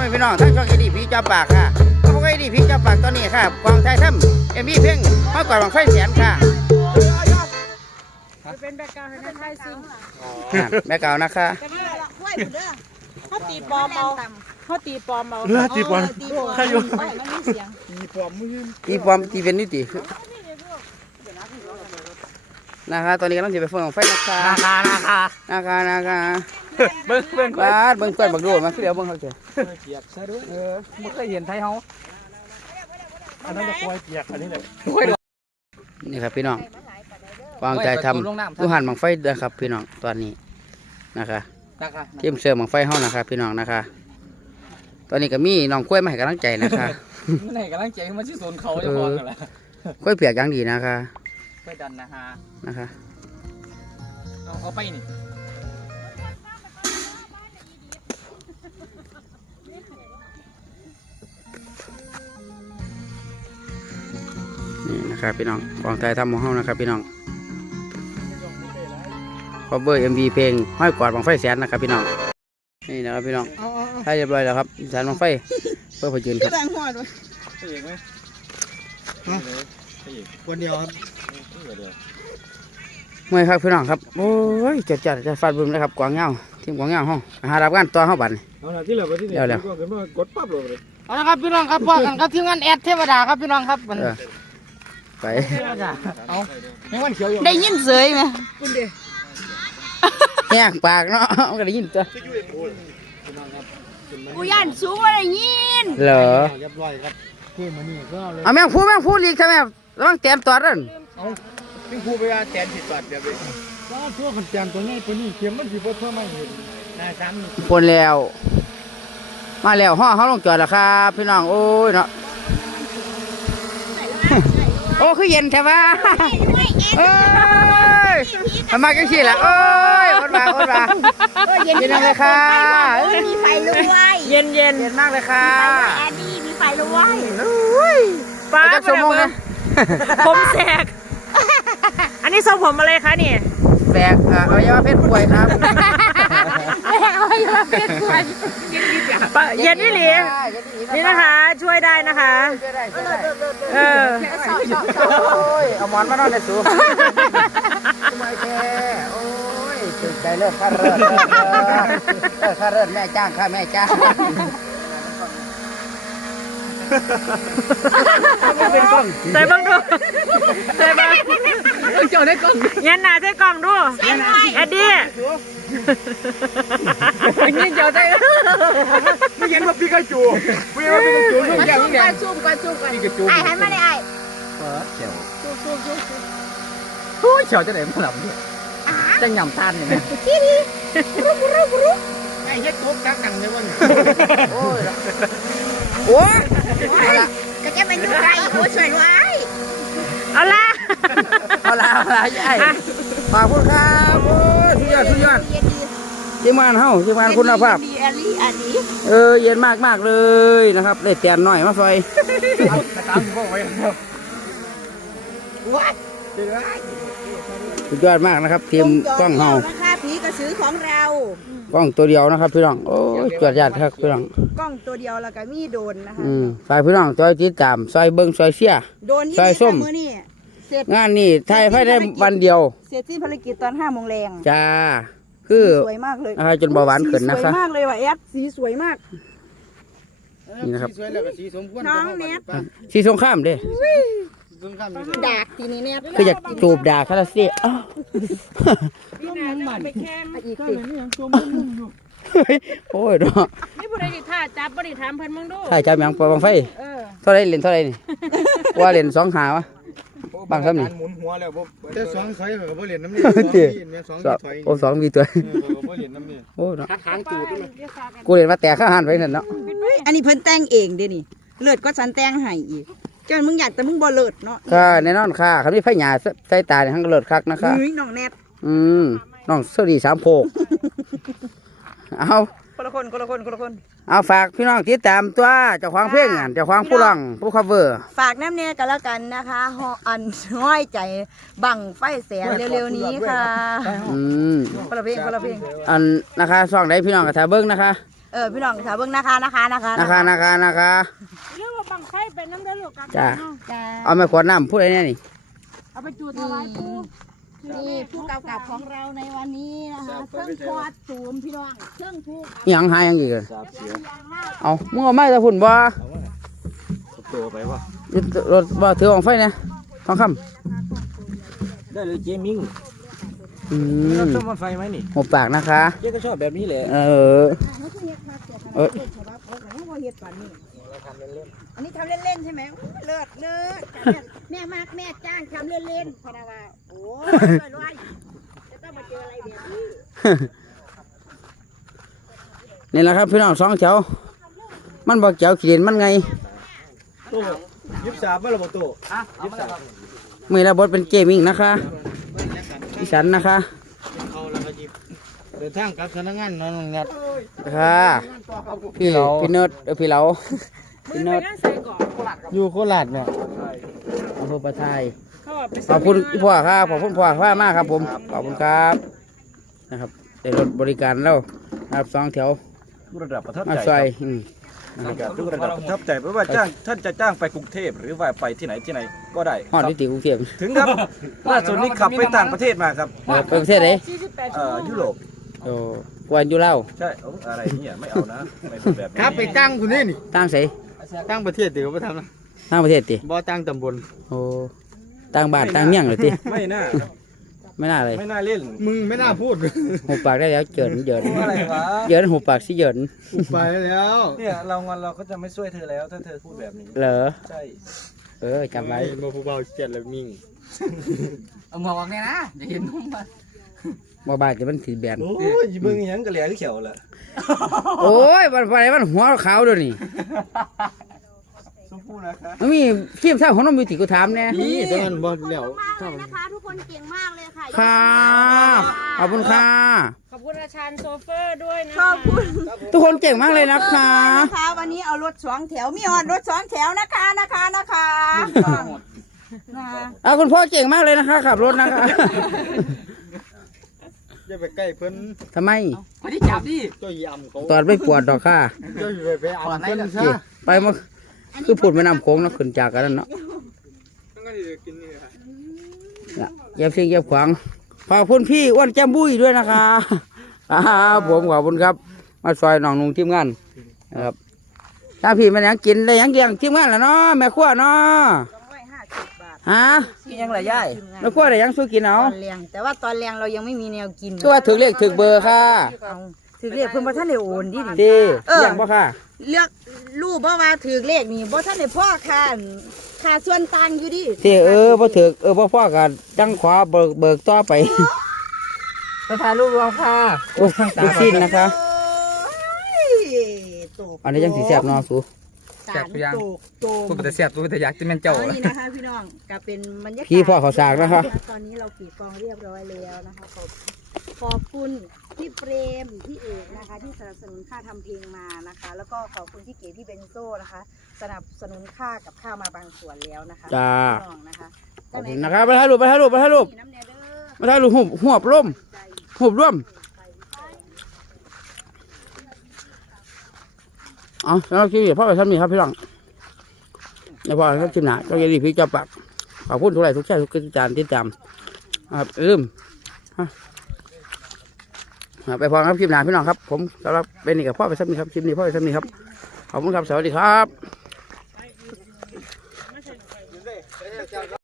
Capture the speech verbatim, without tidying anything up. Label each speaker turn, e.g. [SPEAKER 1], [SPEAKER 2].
[SPEAKER 1] ม่พี่น้องทั้งช่องเอดีพีจับปากค่ะก็พวกเอดีพีจับปากตอนนี้ค่ะกองไทยถ้ำเอ็มบี้เพ่งมากกว่าบังไฟแสนค่ะ
[SPEAKER 2] เป็นแบกกราวด์ให้ไทยซิง
[SPEAKER 1] แม่เก่านะคะ
[SPEAKER 2] เขาตีปอมเอาเขาตีปอมเอา
[SPEAKER 3] เลือดตีปอมใครอยู่
[SPEAKER 1] ตีปอมตีปอมตีเป็นนิตินะคะตอนนี้กำลังจะไปฟังไฟนะคะ
[SPEAKER 3] นะคะ
[SPEAKER 1] นะคะนะคะนะคะ
[SPEAKER 3] เบิ้งเบิ้ง
[SPEAKER 1] บาดเบิ้งเพื่อนบักโดดมาคือเดี๋ยวเบิ้งเขาเจอ
[SPEAKER 3] เปียกใช่ด้วยเออไม่เคยเห็นไทยเฮาอันนั้นจะคอยเปียกอันนี้เลย
[SPEAKER 1] นี่ครับพี่น้องวางใจทำทุหันบังไฟนะครับพี่น้องตอนนี้นะคะทีมเสือบังไฟห้องนะคะพี่น้องนะคะตอนนี้ก็มีน้องกล้วยมาให้กำลังใจนะคะ
[SPEAKER 3] ไม่ให้กำลังใจมันชื่อโซนเขาจะพอกันแหละ
[SPEAKER 1] กล้วยเปียกยังดีนะคะ
[SPEAKER 3] กล้วยดันนะฮะ
[SPEAKER 1] นะคะ
[SPEAKER 3] เอาเอาไปนี่
[SPEAKER 1] นี่นะครับพี่น้องกองไทยทำของห้องนะครับพี่น้องคอเวอร์เอ็มวีเพลงห้อยกอดบังไฟแสนนะครับพี่น้องนี่นะครับพี่น้องให้เรียบร้อยแล้วครับแสนบังไฟเพื่อพยืนครับ
[SPEAKER 3] คนเดียวครับ
[SPEAKER 1] เมื่อยครับพี่น้องครับโอ้ยจัดจัดจะฟาดบึ้มเลยครับกวางเงาทีมกวางเงาห้องหารับงานตัวห้องบัน
[SPEAKER 3] เอาละที่เหลือไปที่
[SPEAKER 1] เดี๋ยวเดี๋ยว
[SPEAKER 3] กดปั๊บเลย
[SPEAKER 2] เอาละครับพี่น้องครับว่ากันครับทีมงานแอดเทวดาครับพี่น้องครับ
[SPEAKER 1] ไป
[SPEAKER 3] เอาไม่วันเขียวอยู่
[SPEAKER 2] ได้ยินเสยไหม
[SPEAKER 3] คุณเด
[SPEAKER 1] แหกปากเนาะก็ได้ยินตัว
[SPEAKER 2] กูย่านสูงว่าได้ยิน
[SPEAKER 1] เหรอ
[SPEAKER 3] เรียบร้อยครับพี่มานี่ก็เลย
[SPEAKER 1] เอาแม่งพูดแม่งพูดอีกใช่ไหมระวังแต้มตัวนั่น
[SPEAKER 3] เอาพี่พูดไปว่าแตนผิดตัดเดี๋ยวไปก็ชั่วขันแตนตัวนี้ตัวนี้เข็มมันผิดเพราะเท่าไม่เห็นนายซ้
[SPEAKER 1] ำปนแล้วมาแล้วห่อเขาลงจอดแล้วครับพี่น้องโอ้ยเนาะโอ้คือเย็นใช่ไหมเอ้ยทำไมกันสิล่ะเอ้ยอดมาอดมาเย็นเลยค่ะ
[SPEAKER 2] มีไฟลุกไว้
[SPEAKER 1] เย็นเย็นเย็นมากเลยค่ะ
[SPEAKER 2] แอดดี้มีไฟลุกไว้
[SPEAKER 1] ป้าจะสมมงนะ
[SPEAKER 2] ผมแสกอันนี้ทรงผมอะไรคะนี่
[SPEAKER 1] แสกอวัยวะเพศป่วยครับ
[SPEAKER 2] แสกอวัยวะเพศป่วยเย็นนี่หลีนี่นะคะช่วยได้นะคะเออ
[SPEAKER 1] โอ้ยเอาหมอนมานอนในสูไม่แค่โอ้ยตื่นใจเลิกข้าเลิศเลิกข้าเลิศแม่จ้างข้าแม่จ้าง
[SPEAKER 2] ใส่บังดูใส่บัง
[SPEAKER 3] เจ้าได้กล่อง
[SPEAKER 2] ยันหนาใส่กล่องดูแอดดี้
[SPEAKER 3] นี่เจ้าได้ไม่เห็นว่าพี่กระจูไม่เห็นว่าพี่กระจูลูกแก้วลูกแก้ว
[SPEAKER 2] ซูมกันซูมกัน
[SPEAKER 3] พี่กระจู
[SPEAKER 2] ไอ้หันมาเลยไอ้
[SPEAKER 3] เขียวซูมซูมซูมโอ้ยเขียวจะไหนมาหลับเนี่ยจะหย่ำทานเนี่ย
[SPEAKER 2] ที่นี่รู้รู้รู้
[SPEAKER 3] ไอ้เฮ็ดตุ๊กกักกังเลยวัน
[SPEAKER 1] โอ้ยโอ้ย
[SPEAKER 2] ก็จะเป็นยูไกโอ้สวยไว้เอาละ
[SPEAKER 1] เอาละเอาละใหญ่ขอบคุณครับโอ้ยสุดยอดสุดยอดทีมงานเฮ้าทีมงานคุณภาพเออเย็นมากมากเลยนะครับได้แตนหน่อยมาซอยสุดยอดมากนะครับทีมกล้องเฮ้า
[SPEAKER 2] นะคะผีกระสือของเรา
[SPEAKER 1] กล้องตัวเดียวนะครับพี่น้องโอ้ยจวดยาดครับพี่น้อง
[SPEAKER 2] กล้องตัวเดียวแล้วก็มีโดนนะคะ
[SPEAKER 1] อืมฝ่ายพี่น้องจอยติดตามซอยเบิ้งซอยเสียซอยส้มงานนี่ไทยภายในวันเดียว
[SPEAKER 2] เสร็จสิ้นภารกิจตอนห้าโมงแรง
[SPEAKER 1] จ้าคือ
[SPEAKER 2] สวยมากเลย
[SPEAKER 1] จนเบาหวานขึ้นนะคะ
[SPEAKER 2] สวยมากเลยว่ะแอดสีสวยมาก
[SPEAKER 1] นี่นะครับ
[SPEAKER 2] น้องเน็ต
[SPEAKER 1] สีสงข้ามเด้
[SPEAKER 2] ดากทีนี้เน็ต
[SPEAKER 1] คืออยากจูบดากคาราเซ่
[SPEAKER 2] พี่นาจะไปแข่งอีก
[SPEAKER 1] โอ้ยเนาะ
[SPEAKER 2] ไม่พูดอะไรดิท่าจับบริถามเพิ่นมึงดู
[SPEAKER 1] ท่าจับยังปบังไฟเท่าไรเหรียญเท่าไรนี่ว่าเหรียญสองหาวะบางครับนี่
[SPEAKER 3] หมุนหัวแล้วแต่สองถอยกับเหรียญน้ำนี่
[SPEAKER 1] สองถอยโอ้สองมีตัวโอ้เนาะ
[SPEAKER 3] หางตูด
[SPEAKER 1] กูเห็นว่าแต่ข้าหันไปเห็นเนาะ
[SPEAKER 2] อันนี้เพิ่นแต่งเองเด้นี่เลิศก็ฉันแต่งให้อีกเจ้ามึงอยากแต่มึงบ่เลิศเนาะ
[SPEAKER 1] ค่ะแน่นอนค่ะคำนี้ไฟหยาใส่ตาเนี่ยทั้งเลิศคักนะคะ
[SPEAKER 2] น้องแนท
[SPEAKER 1] อืมน้องสวัสดีสามโพกเอา
[SPEAKER 2] คนละคนคนละคนคนละคน
[SPEAKER 1] เอาฝากพี่น้องติดตามตัวเจ้าของเพลงเจ้าของผู้ร้องผู้คัฟเวอร์
[SPEAKER 2] ฝากน้ำเนียกันแล้วกันนะคะอันห้อยใจบังไฟแสนเร็วๆนี้ค่ะ
[SPEAKER 1] อืม
[SPEAKER 2] คนละเพลงคนละเพลง
[SPEAKER 1] อันนะคะช่องไหนพี่น้องกับทาเบิ้งนะคะ
[SPEAKER 2] เออพี่น้องถาเบิ่งนะคะนะคะนะคะ
[SPEAKER 1] นะคะนะคะนะคะ
[SPEAKER 2] เรื่องว่าบังไฟเป็นน้ำเดือดลูกกัน
[SPEAKER 1] จ้า
[SPEAKER 2] จ้า
[SPEAKER 1] เอามาขวดน้ำพูดอะไรเนี่ยนี่
[SPEAKER 2] เอาไปจูดถวายปู่นี่ผู้กำกับของเราในวันนี้นะคะเครื่องคอดสูมพี่น้องเครื่องผู้
[SPEAKER 1] อิหยังหายยังอีกเลย
[SPEAKER 3] สาบเสีย
[SPEAKER 1] เอามึงเอาไม้ตะพุ่นบ่
[SPEAKER 3] เอาว่าตัวไปวะ
[SPEAKER 1] ยึดรถบ่ถือของไฟเนี่ยทองค
[SPEAKER 3] ได้เลยเจมิง
[SPEAKER 1] ำอืม
[SPEAKER 3] ชอบมันไฟไหมนี่
[SPEAKER 1] หัวปากนะคะ
[SPEAKER 3] เจ๊ก็ชอบแบบนี้แหละ
[SPEAKER 1] เออ เออ
[SPEAKER 2] อันนี้ทำเล่นๆใช่ไหมเลิศเลิศแม่มากแม่จ้างทำเล่นๆพนาว่าโอ้ยรวยๆจะต้องมาเจออะไรแบบนี้
[SPEAKER 1] นี่แหละครับพี่น้องสองแถวมันบอกแถวขีดมันไง
[SPEAKER 3] ตัวยิบสามไม่ระบบตัวยิบสาม
[SPEAKER 1] มือระบทเป็นเกมมิ่งนะคะอีสันนะคะ
[SPEAKER 3] เอาแล้วก็ยิบเดินทางกลับสำนักงานนอนงัด
[SPEAKER 1] ค่ะพี่พี่เนิร์ดเออพี่เหลาพี่เนิร์ด
[SPEAKER 3] อยู่โคราชเนี่ย
[SPEAKER 1] อำเภอประทายขอบคุณพ่อครับขอบคุณพ่อพ่อมากครับผมขอบคุณครับนะครับได้รถบริการแล้วนะครับสองแถว
[SPEAKER 4] ทุกระดับประทับ
[SPEAKER 1] มา
[SPEAKER 4] ใจ
[SPEAKER 1] ซอย
[SPEAKER 4] ครับ
[SPEAKER 1] อืม
[SPEAKER 4] นะครับทุกระดับประทับใจไม่ว่าจ้างท่านจะจ้างไปกรุงเทพหรือว่าไปที่ไหนที่ไหนก็ได้
[SPEAKER 1] ฮอด
[SPEAKER 4] ครับ
[SPEAKER 1] นิติกรุงเทพ
[SPEAKER 4] ถึงครับล่าสุดนี้ขับไปต่างประเทศมาครับ
[SPEAKER 1] เออไปประเทศไหน
[SPEAKER 4] เอ่อยุโรป
[SPEAKER 1] โอ้กวนอยู่เล่าว
[SPEAKER 4] ใช่โอ้อะไรเนี่ยไม่เอานะไม่เป็นแบบนี้
[SPEAKER 3] ครับไปตั้งคุณนี่นี่
[SPEAKER 1] ตั้งใส
[SPEAKER 3] ตั้งประเทศเดี๋ยวไปทำนะ
[SPEAKER 1] ตั้งประเทศติ
[SPEAKER 3] บ่ตั้งตำบล
[SPEAKER 1] โอ้ตั้งบ้านตั้งเมี่ยงเลยติ
[SPEAKER 4] ไม่น่าครับ
[SPEAKER 1] ไม่น่าเลย
[SPEAKER 4] ไม่น่าเล่น
[SPEAKER 3] มึงไม่น่าพูด
[SPEAKER 1] หูปากได้แล้วเจินเจิน
[SPEAKER 4] อะไรวะ
[SPEAKER 1] เจินหูปากสิเจิน
[SPEAKER 3] ไปแล้ว
[SPEAKER 4] เนี่ยเรางอนเราก็จะไม่ช่วยเธอแล้วถ้าเธอพูดแบบนี้
[SPEAKER 1] เหรอ
[SPEAKER 4] ใช่
[SPEAKER 1] เออจำไว้
[SPEAKER 3] มาผู้เบาเจ็ดแล้วมิง
[SPEAKER 5] เอาหมวกออกเนี่ยนะอย่าเห็นนุ่มมัน
[SPEAKER 1] บ่บาดจะมันถือแบน
[SPEAKER 4] โอ้ยมึงยังกระเหลี่ยกเขียวแหละ
[SPEAKER 1] โอ้ยมันไปมันหัวขาวเดี๋ยวนี้
[SPEAKER 4] ชมพู่นะคะ
[SPEAKER 1] มันมีเทียมเท่าของน้องมิวติกูถามแน่
[SPEAKER 3] นี่ตอนนั้นบ่แล้ว
[SPEAKER 2] มากเลยนะคะทุกคนเก่งมากเลยค่ะ
[SPEAKER 1] ค่ะขอบคุณค่ะ
[SPEAKER 2] ขอบคุณอาจารย์โซเฟอร์ด้วยนะขอบคุณ
[SPEAKER 1] ทุกคนเก่งมากเลยนะคะ
[SPEAKER 2] นะคะวันนี้เอารถสองแถวมีออดรถสองแถวนะคะนะคะนะคะนะคะ
[SPEAKER 1] เอาคุณพ่อเก่งมากเลยนะคะขับรถนะคะ
[SPEAKER 3] อย่าไปใกล้เพิ่น
[SPEAKER 1] ทำไม
[SPEAKER 5] ไม่ได้จับดิ
[SPEAKER 3] ตัวยำเขา
[SPEAKER 1] ตอนไม่ปวดดอกค่ะ
[SPEAKER 3] จะอยู่ไปเอาเพิ่นซะ
[SPEAKER 1] เจ๊ไปมาคือพูดไม่นำโค้งเนาะขึ้นจากกันนั่นเนาะ
[SPEAKER 3] ก็สิกินนี่ค่ะ
[SPEAKER 1] น่ะเย็บเสียงเย็บขวางขอบคุณพี่อ้วนแจ่มบุ้ยด้วยนะคะครับผมขอบคุณครับ มาซอยน้องนุ่งทีมงานนะครับถ้าพี่มันยังกินได้ยังเลี้ยงทีมงานแล้วเนาะแม่ขั้วเนาะ
[SPEAKER 2] สองร้อยห้าสิบบาท
[SPEAKER 1] ฮะ
[SPEAKER 5] กินยังไรย่าย
[SPEAKER 1] แม่ขั้วได้ยังสู้กินเอา
[SPEAKER 2] ตอนเลี้ยงแต่ว่าตอนเลี้ยงเรายังไม่มีแนวกิน
[SPEAKER 1] คือว่าถึงเลขถึงเบอร์ค่ะ
[SPEAKER 2] เอาถือเลขเพิ่นบ่ท่านได้โอนดิ
[SPEAKER 1] ดี
[SPEAKER 2] เออ
[SPEAKER 1] เลี้ยงบ่ค่ะ
[SPEAKER 2] เลือกรูปบ่ว่าถือเลขนี่บ่ท่านได้พ่อค่ะค่าส่วนต่างอยู่ดิ
[SPEAKER 1] ที่เออบ่ถึกเออบ่พอกันจังขวาเบิกเบิกต่อไป
[SPEAKER 5] ไปถ่ายรูปรวมค่ะ
[SPEAKER 1] โอ้ลูกสิ้นนะคะ
[SPEAKER 2] โอ้ยตก
[SPEAKER 1] อันนี้ยังสีแสบเนาะสู
[SPEAKER 2] สารตกตก
[SPEAKER 5] กูเป็นแต่เสียบกูเป็นแต่อยากจะเป็นเจ้า
[SPEAKER 2] อัน
[SPEAKER 5] เลย
[SPEAKER 2] นี้นะคะพี่น้องก็เป็นบรรยากาศ
[SPEAKER 1] พี่พ่อเขาสากนะคะ
[SPEAKER 2] ตอนนี้เราปิดกองเรียบร้อยแล้วนะคะขอบขอบคุณพี่เปรมพี่เอกนะคะ ที่สนับสนุนค่าทำเพลงมานะคะ แล้วก็ขอบคุณพี่เก๋พี่เบนโซ่นะคะ สนับสนุนค่ากับข้าวมาบางส่วนแล้วนะคะ
[SPEAKER 1] จ้า
[SPEAKER 2] พี่น้องนะคะ
[SPEAKER 1] ขอบคุณนะครับไปถ่ายรูปไปถ่ายรูปไปถ่ายรูป
[SPEAKER 2] น้ำเนเด้อ
[SPEAKER 1] ไปถ่ายรูปหุบหัวบร่มหุบร่มเอาแล้วเราคิดพ่อไปทำนี่ครับพี่น้องในพ่อเขาชิมหนาเจ้าเยดีพี่เจ้าปักขอบคุณทุกไลน์ทุกแช่ทุกกิจการที่ตามครับลืมฮะไปพอครับคลิปหนาพี่น้องครับผมสำหรับเป็นนี่กับพ่อไปทำนี่ครับคลิปนี้พ่อไปทำนี่ครับขอบคุณครับสวัสดีครับ